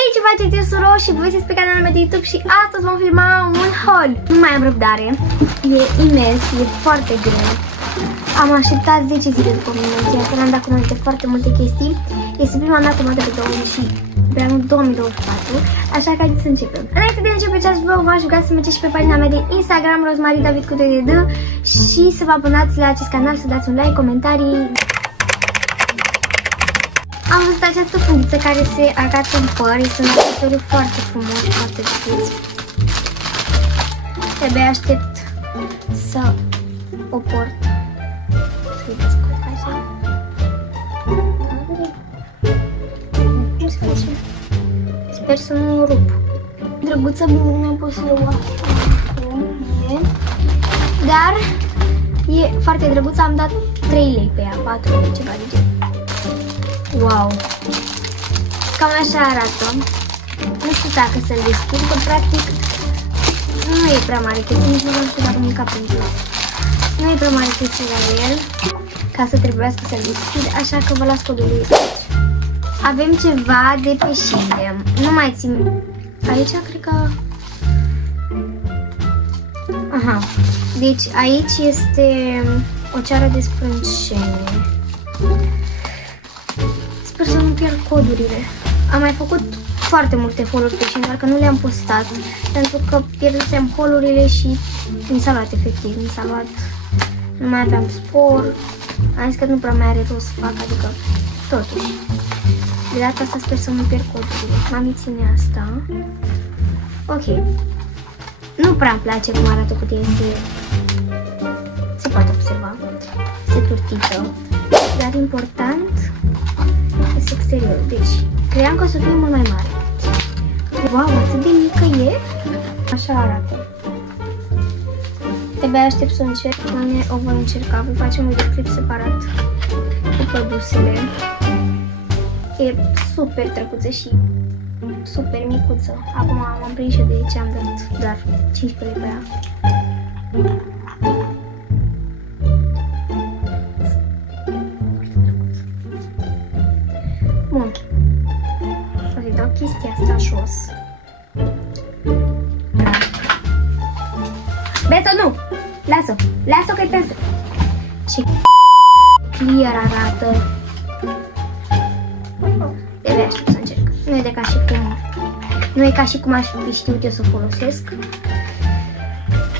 Hei, ce faceți? Eu sunt Ro și voi sunteți pe canalul meu de YouTube și astăzi vom filma un haul. Nu mai am răbdare, e imens, e foarte greu. Am așteptat 10 zile după minunție, că am dat comandă de foarte multe chestii. Este prima mea comandă pe 2024, așa că haideți să începem. Înainte de a începe acest vlog, v-aș ruga să mergeți și pe pagina mea de Instagram, Rosmarie David cu 2D, și să vă abonați la acest canal, să dați un like, comentarii. Am văzut această fundiță care se agață în păr, este un accesoriu foarte frumos, foarte drăguț. Trebuie aștept să o port. Să uitați cum face. Cum se face? Sper să nu rup. Drăguță, bine, nu am pus să o așa. Dar e foarte drăguță, am dat 3 lei pe ea, 4 lei, ceva de genul. Wow! Cam așa arată. Nu știu dacă să-l deschid, că practic nu e prea mare chestie, nici nu știu dacă mânca pentru el. Nu e prea mare chestie la el, ca să trebuiască să-l deschid, așa că vă las codul lui. Avem ceva de pe șile. Nu mai țin... Aici cred că... Aha. Deci aici este o ceară de sprâncene. Sper să nu pierd codurile. Am mai făcut foarte multe haul-uri pe Shein, doar că nu le-am postat, pentru că pierdusem haul-urile și mi s-a luat efectiv, mi s-a luat. Nu mai aveam spor. Am zis că nu prea mai are rost să fac, adică totuși. De data asta sper să nu pierd codurile. Mami ține asta. Ok. Nu prea îmi place cum arată cutia, se poate observa. Se turtită. Dar important este exteriorul. Deci, cream că o să fie mult mai mare. Wow, atât de mică e? Așa arată. Trebuie aștept să o încerc, până o voi încerca. Voi face un videoclip separat cu produsele. E super drăguță și super micuță. Acum am prins și de ce am dat doar 15 lei pe ea. Bun. O să-i dau chestia asta jos. Beto, nu! Lasă-o! Lasă-o că-i pensă! Ce clear arată! Trebuie aștept să încerc. Nu e de ca și cum... Nu e ca și cum aș fi știut eu să o folosesc.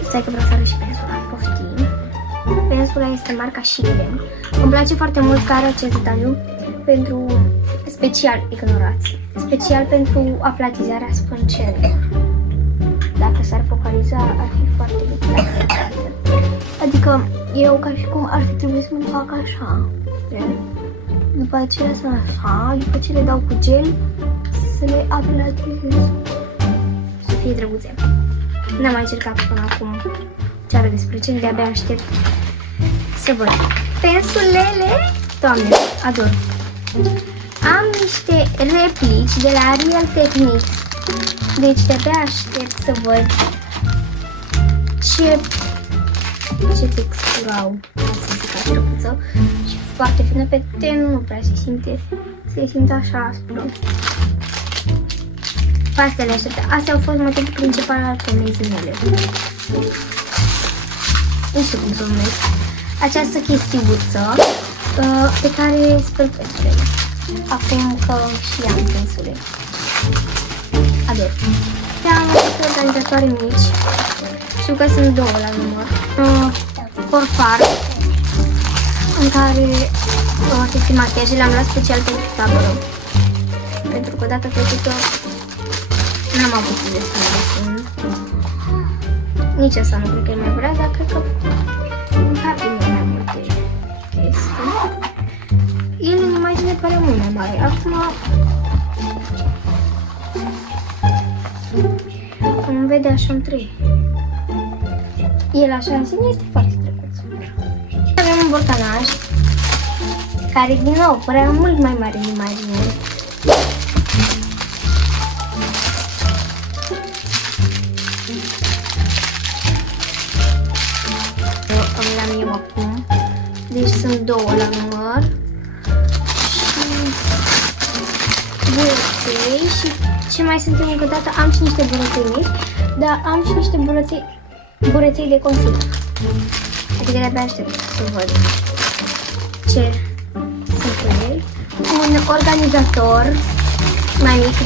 Stai că vreau să arăt și pensula. Poftim. Pensula este marca Shiglem. Îmi place foarte mult că are acest detaliu pentru... Special, ignorați. Special pentru aplatizarea sprâncenelor. Dacă s-ar focaliza, ar fi foarte bine. Adică, eu ca și cum ar fi trebuit să mă fac așa. După aceea să așa, după ce le dau cu gel, să le aplatizez. Să fie drăguțe. N-am mai încercat până acum ceară de sprâncene, de-abia aștept să văd. Pensulele, Doamne, ador. Am niște replici de la Real Techniques. Deci de-abia aștept să văd ce textură au. Să zic așa drăguță. Și foarte fină pe ten, nu prea se simte. Se simte așa aspră. Pe astea le aștept. Astea au fost motivul principal al comenzii mele. Nu știu cum să o numesc. Această chestiuță pe care spăl pensulele. Acum că și am pensule. Ador. Am organizatoare mici. Știu că sunt 2 la număr. Porfar, în care se fi machiaje, le-am luat special pentru tabără. Pentru că data trecută n-am avut de să mă pun. Nici asta nu cred că e mai vrea, dar cred că îmi fac mai multe chestii. El în imagine pare mult mai mare. Acum cum vede așa în 3. El așa în sine este foarte drăguț. Avem un borcanaj care din nou părea mult mai mare în imagine. Îmi l-am eu acum. Deci sunt 2 la număr. Și bucăței și ce mai sunt eu încântată, am și niște bureței mici, dar am și niște bureței de concealer. Adică de-abia aștept să văd ce sunt cu ei. Un organizator mai mic.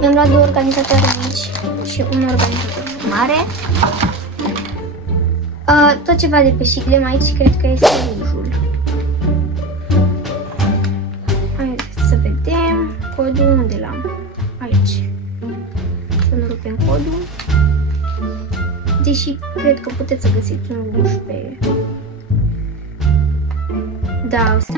Mi-am luat 2 organizatoare mici și un organizator mare. Tot ceva de pe Shiglem aici, cred că este rujul. Haideți să vedem codul, unde l-am? Aici. Să nu rupem codul. Deși cred că puteți să găsiți un ruj pe... Da, ăsta.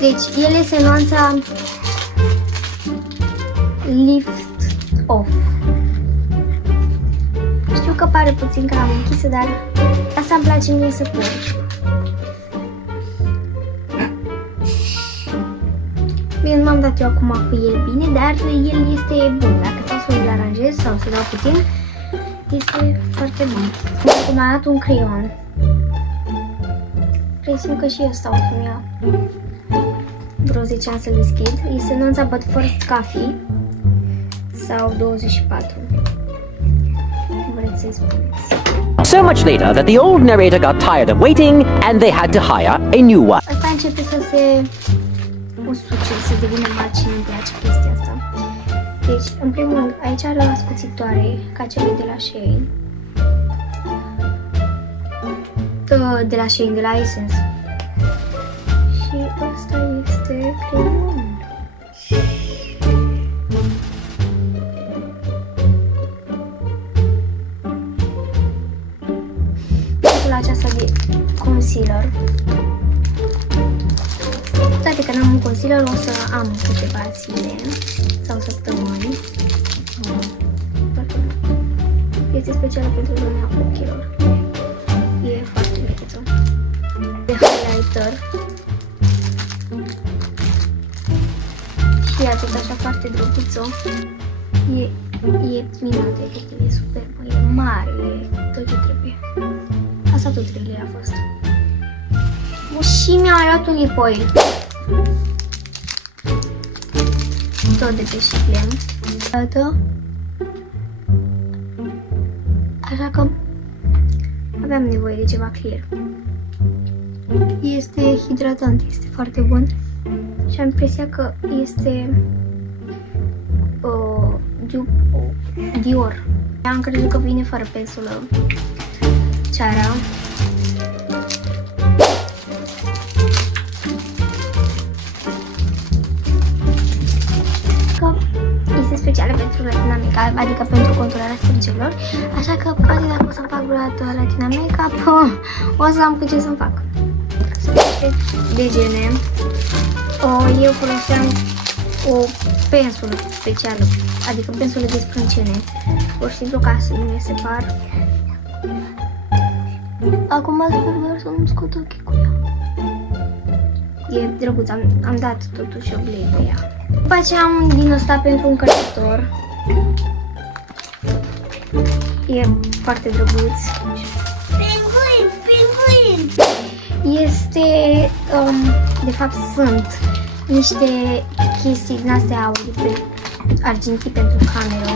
Deci, el este nuanța Lift Off. Știu că pare puțin că am închisă, dar asta îmi place mie să pun. Bine, nu m-am dat eu acum cu el bine, dar el este bun. Dacă stau să îl aranjez sau să dau puțin, este foarte bun. Mi-a dat un creion. Presimt că și eu stau să-mi iau vreo 10 ani să-l deschid. Este nuanța But First Coffee sau 24. Vreți să-i spuneți. So much later that the old narrator got tired of waiting and they had to hire a new one. Asta începe să se usuce, să devină macine, îmi place chestia asta. Deci, în primul rând, aici are o ascuțitoare ca cele de la Shein. De la Shein, de la Essence. Și ăsta este creionul. La aceasta de concealer. Toate că n-am un concealer, o să am câteva zile sau săptămâni. Este specială pentru lumea ochilor. E foarte micuță. De highlighter. Și atât așa foarte drăguță. E minunată, efectiv, e superbă, e mare, e tot ce trebuie. Asta tot trebuie a fost. Și mi-am luat un lip oil. Tot de pe Shiglem. Așa că aveam nevoie de ceva clear. Este hidratant, este foarte bun. Și am impresia că este Dior. Am crezut că vine fără pensulă ceara. Că este specială pentru Latina Makeup, adică pentru conturarea strângelor. Așa că poate dacă o să-mi fac vreodată Latina Makeup, o să am cu ce să-mi fac. Degene. Eu foloseam o pensulă specială, adică pensulă de sprâncene, pur și simplu ca să nu mi se par. Acum sper doar să nu-mi scot ochii cu ea. E drăguț, am dat totuși o glei pe ea. După aceea am din ăsta pentru încălzitor. E foarte drăguț. Pinguin! Este, de fapt sunt niște chestii din astea argintii pentru cameră.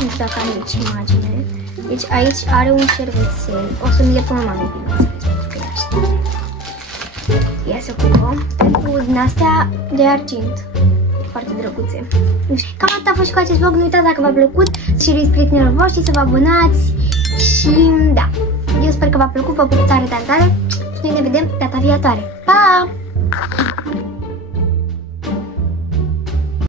Nu știu dacă are aici imagine. Deci aici are un cervețel. O să mi le pun mami, bineînțeles, pentru că ea știe. Ea se ocupă pentru din astea de argint. Foarte drăguțe. Cam atât a fost și cu acest vlog. Nu uitați, dacă v-a plăcut, să share-uiți prietenilor voștri, să vă abonați. Și da, eu sper că v-a plăcut, vă pup tare, tare, tare. Și noi ne vedem data viitoare. Pa!